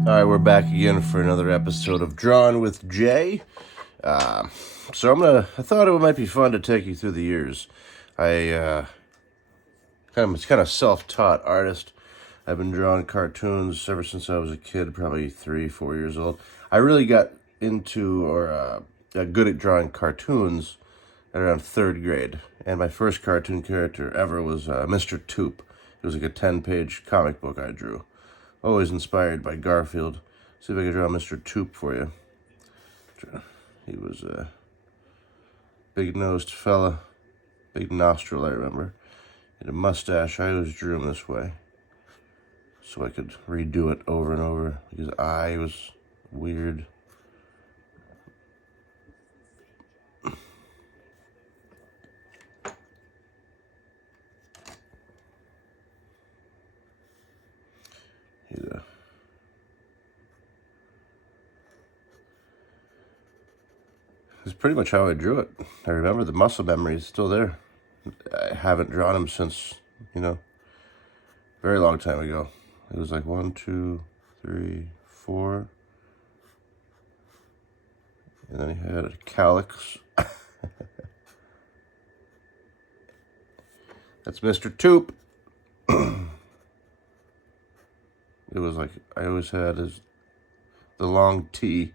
All right, we're back again for another episode of Drawn with Jay. I thought it might be fun to take you through the years. Kind of self-taught artist. I've been drawing cartoons ever since I was a kid, probably 3, 4 years old. I really got got good at drawing cartoons at around third grade, and my first cartoon character ever was Mr. Toop. It was like a 10-page comic book I drew. Always inspired by Garfield. See if I can draw Mr. Toop for you. He was a big-nosed fella, big nostril, I remember. He had a mustache. I always drew him this way, so I could redo it over and over. His eye was weird. It's pretty much how I drew it. I remember the muscle memory is still there. I haven't drawn him since, very long time ago. It was like 1, 2, 3, 4. And then he had a calyx. That's Mr. Toop. It was like, I always had the long T,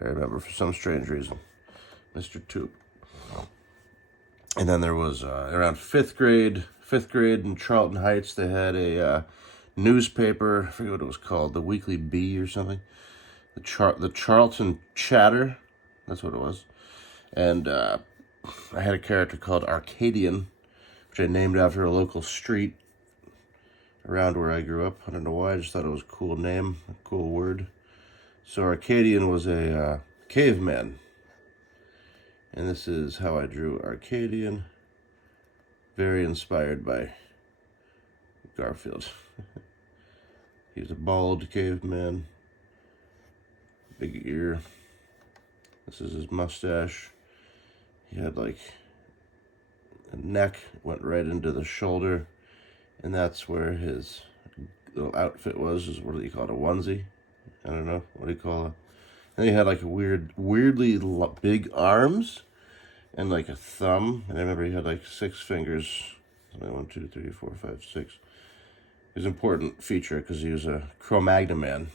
I remember, for some strange reason. Mr. Toop. And then there was, around fifth grade in Charlton Heights, they had a newspaper, I forget what it was called, the Weekly Bee or something. The Charlton Chatter, that's what it was. And I had a character called Arcadian, which I named after a local street around where I grew up. I don't know why, I just thought it was a cool name, a cool word. So Arcadian was a caveman. And this is how I drew Arcadian. Very inspired by Garfield. He was a bald caveman. Big ear. This is his mustache. He had like a neck, went right into the shoulder. And that's where his little outfit was. What do you call it? A onesie? I don't know. What do you call it? And he had like a weirdly big arms and like a thumb. And I remember he had like 6 fingers. 1, 2, 3, 4, 5, 6. It was an important feature because he was a Cro-Magnon man,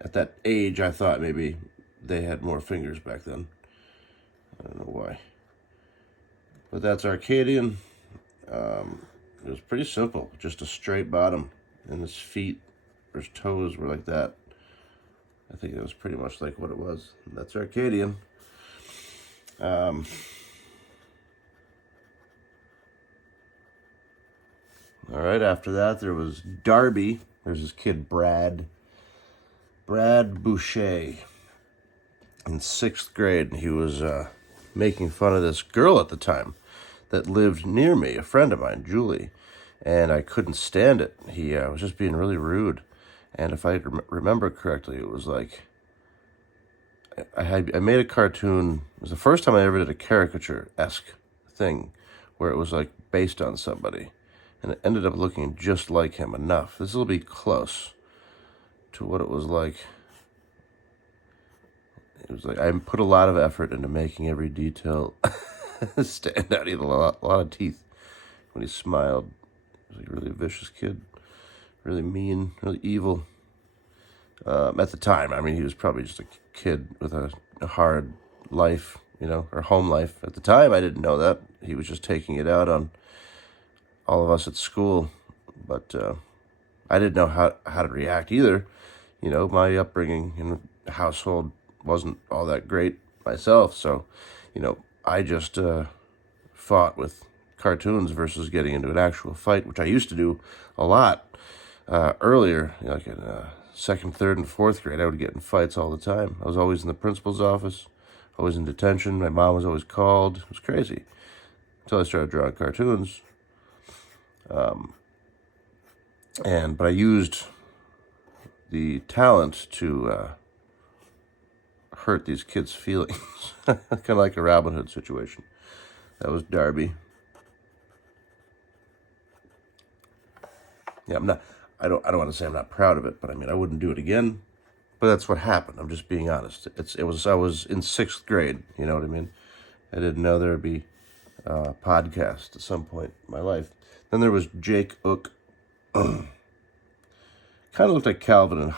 At that age, I thought maybe they had more fingers back then. I don't know why. But that's Arcadian. It was pretty simple. Just a straight bottom. And his feet, or his toes were like that. I think it was pretty much like what it was. That's Arcadian. All right, after that, there was Darby. There's this kid, Brad Boucher, in 6th grade. And he was making fun of this girl at the time that lived near me, a friend of mine, Julie. And I couldn't stand it. He was just being really rude. And if I remember correctly, it was like, I made a cartoon. It was the first time I ever did a caricature-esque thing where it was like based on somebody. And it ended up looking just like him enough. This will be close to what it was like. It was like I put a lot of effort into making every detail stand out. He had a lot of teeth when he smiled. He was like a really vicious kid. Really mean, really evil. At the time, he was probably just a kid with a hard life, or home life. At the time, I didn't know that. He was just taking it out on all of us at school. But I didn't know how to react either. My upbringing in the household wasn't all that great myself. So, I just fought with cartoons versus getting into an actual fight, which I used to do a lot. Earlier, like in 2nd, 3rd, and 4th grade, I would get in fights all the time. I was always in the principal's office, always in detention. My mom was always called. It was crazy until I started drawing cartoons. But I used the talent to hurt these kids' feelings, kind of like a Robin Hood situation. That was Darby. Yeah, I don't want to say I'm not proud of it, but I mean, I wouldn't do it again. But that's what happened. I'm just being honest. I was in 6th grade. You know what I mean? I didn't know there would be a podcast at some point in my life. Then there was Jake Ook. Kind of looked like Calvin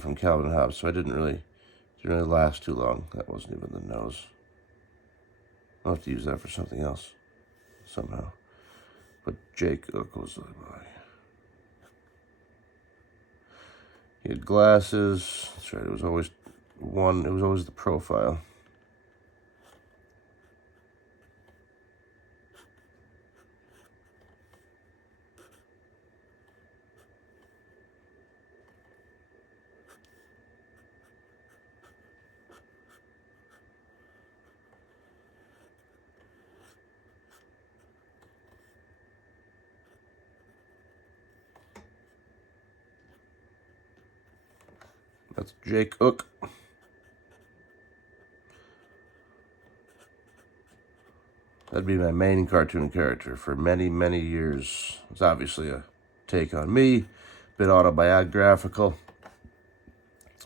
from Calvin and Hobbes. So I didn't really last too long. That wasn't even the nose. I'll have to use that for something else somehow. But Jake Ook was the guy. He had glasses. That's right. It was always the profile. That's Jake Ook. That'd be my main cartoon character for many, many years. It's obviously a take on me, a bit autobiographical.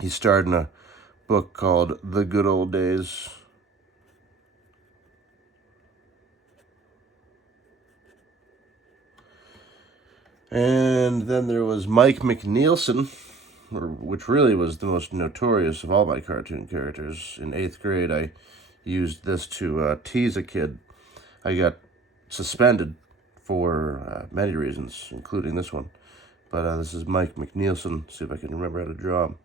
He starred in a book called The Good Old Days. And then there was Mike McNeilson, which really was the most notorious of all my cartoon characters. In 8th grade, I used this to tease a kid. I got suspended for many reasons, including this one. But this is Mike McNeilson. See if I can remember how to draw him.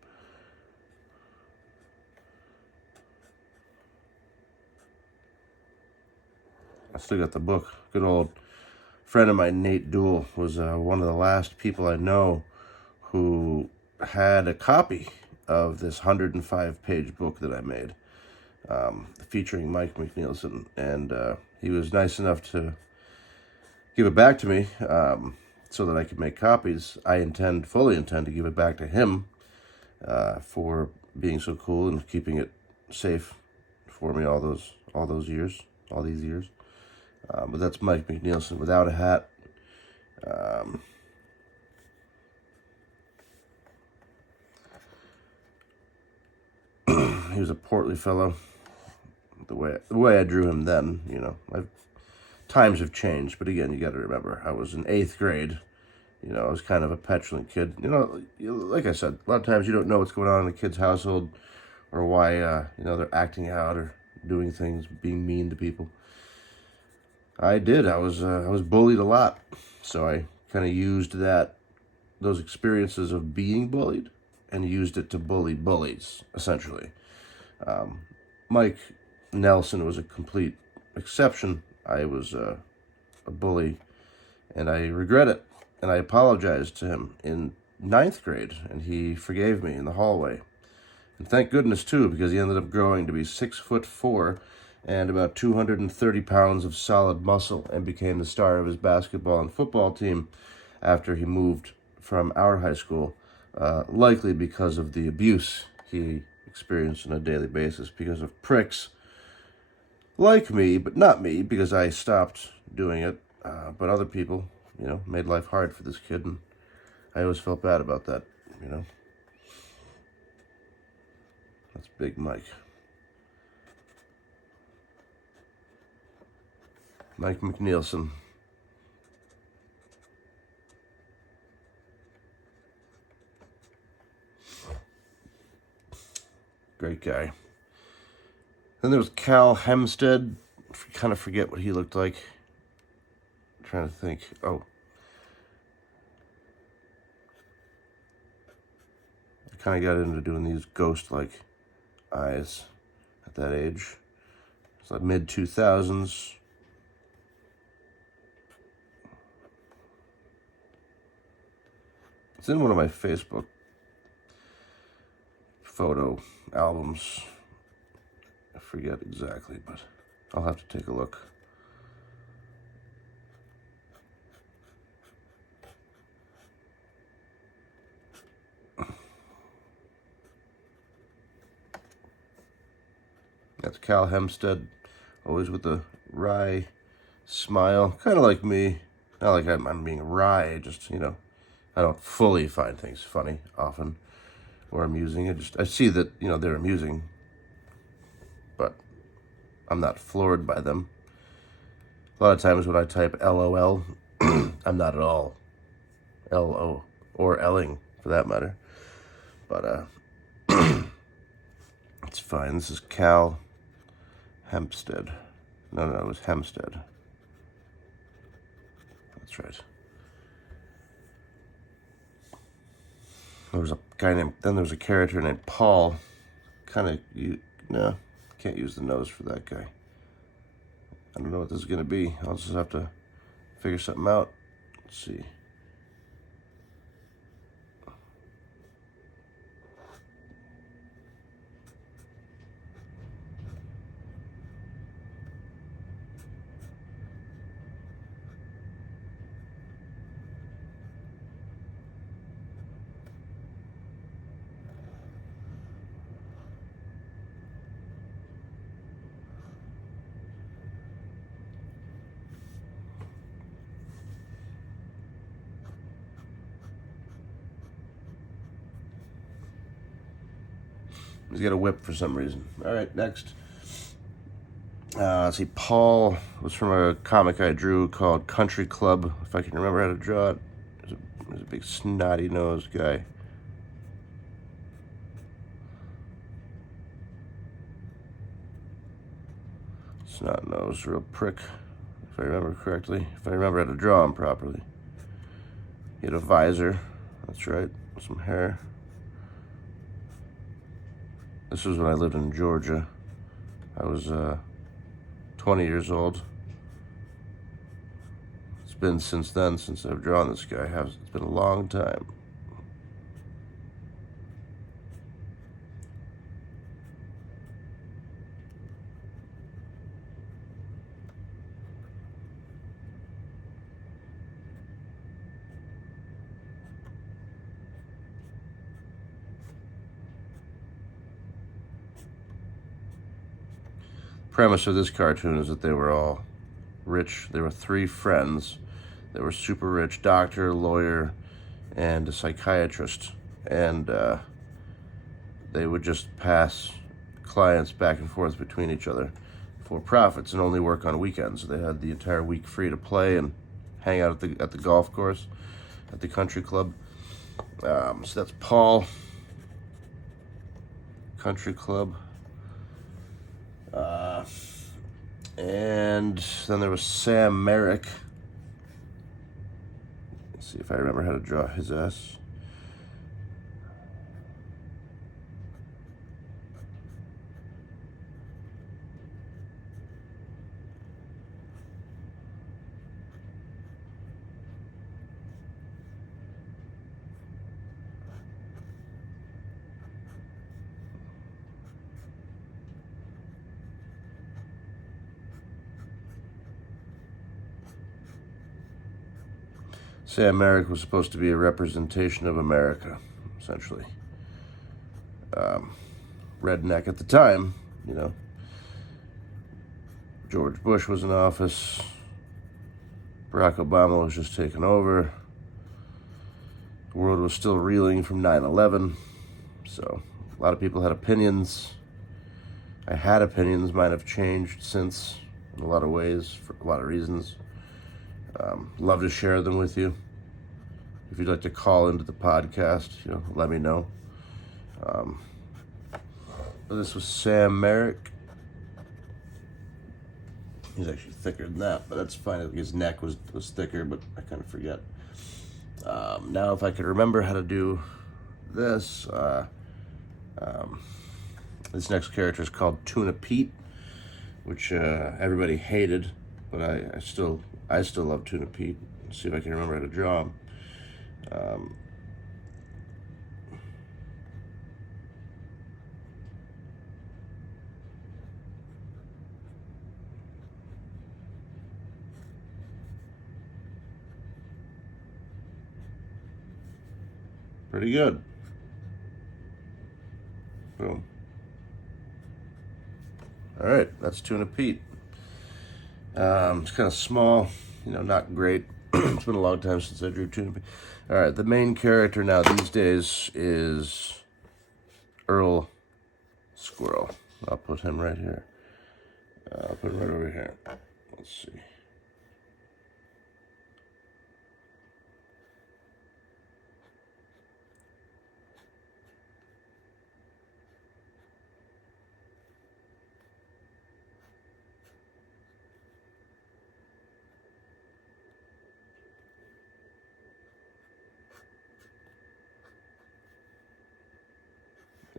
I still got the book. Good old friend of mine, Nate Duell, was one of the last people I know who had a copy of this 105-page book that I made, featuring Mike McNeilson, and he was nice enough to give it back to me so that I could make copies. I fully intend to give it back to him for being so cool and keeping it safe for me all these years. But that's Mike McNeilson without a hat. He was a portly fellow. The way I drew him then, you know, times have changed. But again, you got to remember, I was in 8th grade. You know, I was kind of a petulant kid. You know, like I said, a lot of times you don't know what's going on in a kid's household, or why they're acting out or doing things, being mean to people. I did. I was bullied a lot, so I kind of used those experiences of being bullied and used it to bully bullies, essentially. Mike Nelson was a complete exception. I was a bully, and I regret it. And I apologized to him in 9th grade, and he forgave me in the hallway. And thank goodness, too, because he ended up growing to be 6'4" and about 230 pounds of solid muscle, and became the star of his basketball and football team after he moved from our high school, likely because of the abuse he experienced on a daily basis because of pricks like me, but not me, because I stopped doing it. But other people, you know, made life hard for this kid, and I always felt bad about that, you know. That's Big Mike. Mike McNeilson. Great guy. Then there was Cal Hempstead. I kind of forget what he looked like. I'm trying to think. Oh. I kind of got into doing these ghost-like eyes at that age. It's like mid-2000s. It's in one of my Facebook photo albums. I forget exactly, but I'll have to take a look. That's Cal Hempstead, always with a wry smile, kind of like me. Not like I'm being wry, just, you know, I don't fully find things funny often or amusing. I see that, you know, they're amusing, but I'm not floored by them. A lot of times when I type LOL, I'm not at all LO or L'ing for that matter. But it's fine. This is Cal Hempstead. No, it was Hempstead. That's right. There was a character named Paul. Can't use the nose for that guy. I don't know what this is going to be. I'll just have to figure something out. Let's see. He's got a whip for some reason. All right, next. Let's see. Paul was from a comic I drew called Country Club. If I can remember how to draw it. He's a big snotty-nosed guy. Snot-nosed, real prick, if I remember correctly. If I remember how to draw him properly. He had a visor. That's right. Some hair. This was when I lived in Georgia. I was 20 years old. It's been since then since I've drawn this guy. It's been a long time. Premise of this cartoon is that they were all rich. There were 3 friends that were super rich: doctor, lawyer, and a psychiatrist. And they would just pass clients back and forth between each other for profits and only work on weekends. They had the entire week free to play and hang out at the golf course, at the country club. So that's Paul. Country Club. And then there was Sam Merrick. Let's see if I remember how to draw his ass. Sam Merrick was supposed to be a representation of America, essentially. Redneck at the time, you know. George Bush was in office. Barack Obama was just taking over. The world was still reeling from 9/11. So a lot of people had opinions. I had opinions. Mine have changed since in a lot of ways, for a lot of reasons. Love to share them with you. If you'd like to call into the podcast, let me know. This was Sam Merrick. He's actually thicker than that, but that's fine. His neck was thicker, but I kind of forget. Now, if I could remember how to do this, this next character is called Tuna Pete, which everybody hated, but I still love Tuna Pete. Let's see if I can remember how to draw him. Pretty good. Boom. All right, that's Tuna Pete. It's kind of small, not great. It's been a long time since I drew Toonapee. All right, the main character now these days is Earl Squirrel. I'll put him right here. I'll put him right over here. Let's see.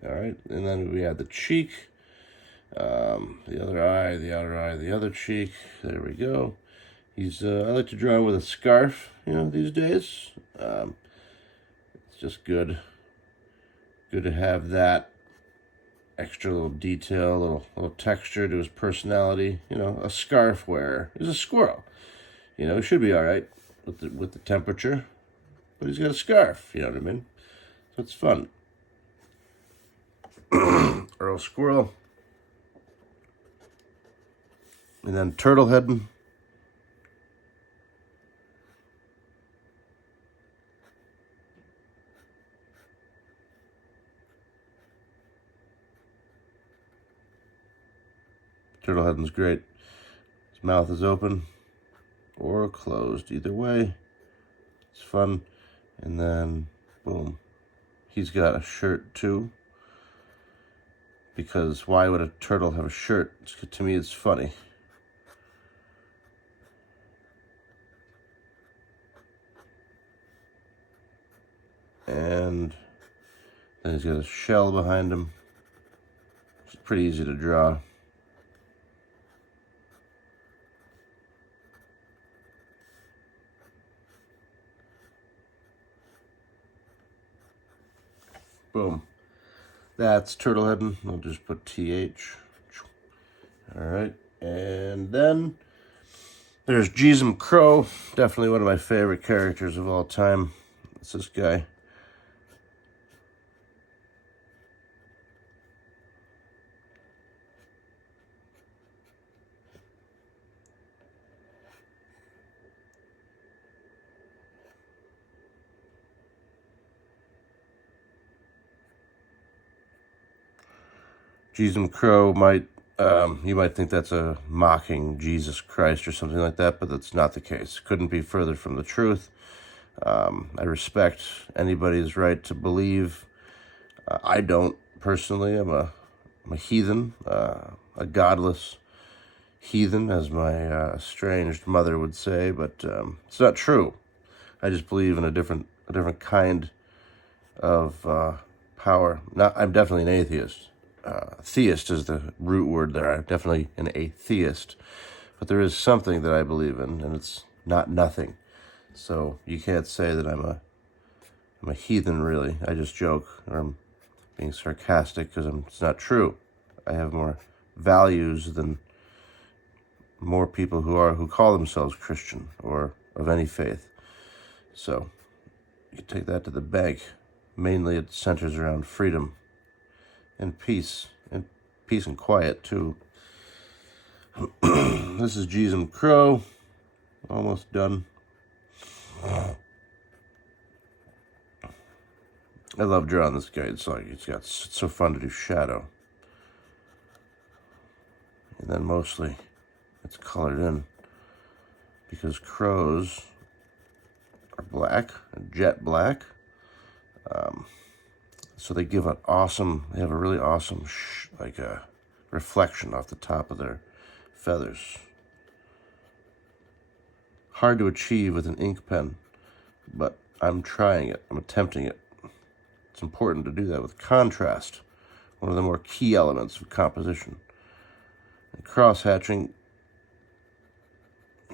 All right, and then we have the cheek, the other eye, the outer eye, the other cheek. There we go. He's I like to draw with a scarf, these days. It's just good to have that extra little detail, little texture to his personality. A scarf wearer. He's a squirrel. He should be all right with the temperature, but he's got a scarf. You know what I mean? So it's fun. Earl Squirrel. And then Turtlehead. Turtlehead's great. His mouth is open or closed. Either way, it's fun. And then, boom. He's got a shirt too. Because why would a turtle have a shirt? To me, it's funny. And then he's got a shell behind him. It's pretty easy to draw. Boom. That's Turtlehead. I'll just put TH. All right. And then there's Jeezum Crow. Definitely one of my favorite characters of all time. It's this guy. Jeezum Crow you might think that's a mocking Jesus Christ or something like that, but that's not the case. Couldn't be further from the truth. I respect anybody's right to believe. I don't personally. I'm a heathen, a godless heathen, as my estranged mother would say. But it's not true. I just believe in a different kind of power. I'm definitely an atheist. Theist is the root word there. I'm definitely an atheist. But there is something that I believe in, and it's not nothing. So you can't say that I'm a heathen, really. I just joke, or I'm being sarcastic because it's not true. I have more values than more people who call themselves Christian or of any faith. So you can take that to the bank. Mainly it centers around freedom and peace and quiet too. This is Jeezum Crow, almost done. I love drawing this guy. It's so fun to do shadow, and then mostly it's colored in because crows are black, jet black. So they have a really awesome, reflection off the top of their feathers. Hard to achieve with an ink pen, but I'm trying it. I'm attempting it. It's important to do that with contrast, one of the more key elements of composition. And cross-hatching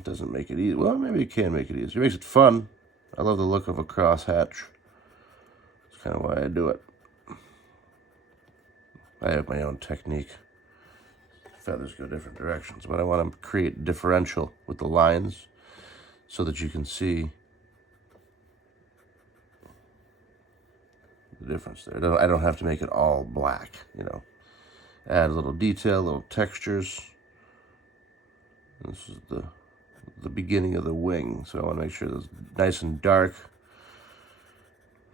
doesn't make it easy. Well, maybe it can make it easier. It makes it fun. I love the look of a cross-hatch. That's kind of why I do it. I have my own technique. Feathers go different directions, but I want to create differential with the lines so that you can see the difference there. I don't have to make it all black, Add a little detail, little textures. This is the the beginning of the wing. So I want to make sure it's nice and dark.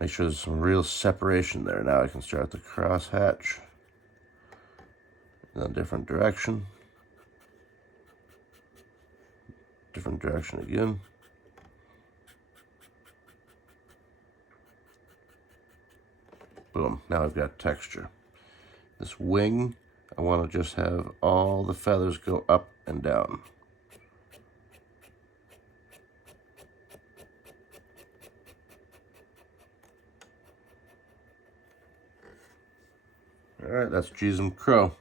Make sure there's some real separation there. Now I can start the crosshatch in a different direction. Different direction again. Boom, now I've got texture. This wing, I want to just have all the feathers go up and down. All right, that's Gisem Crow.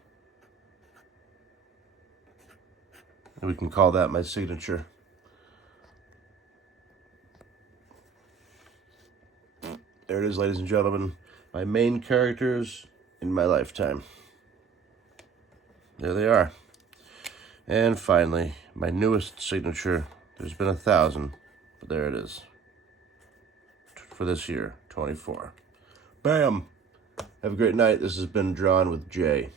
And we can call that my signature. There it is, ladies and gentlemen. My main characters in my lifetime. There they are. And finally, my newest signature. There's been 1,000, but there it is. For this year, 24. Bam! Have a great night. This has been Drawn with Jay.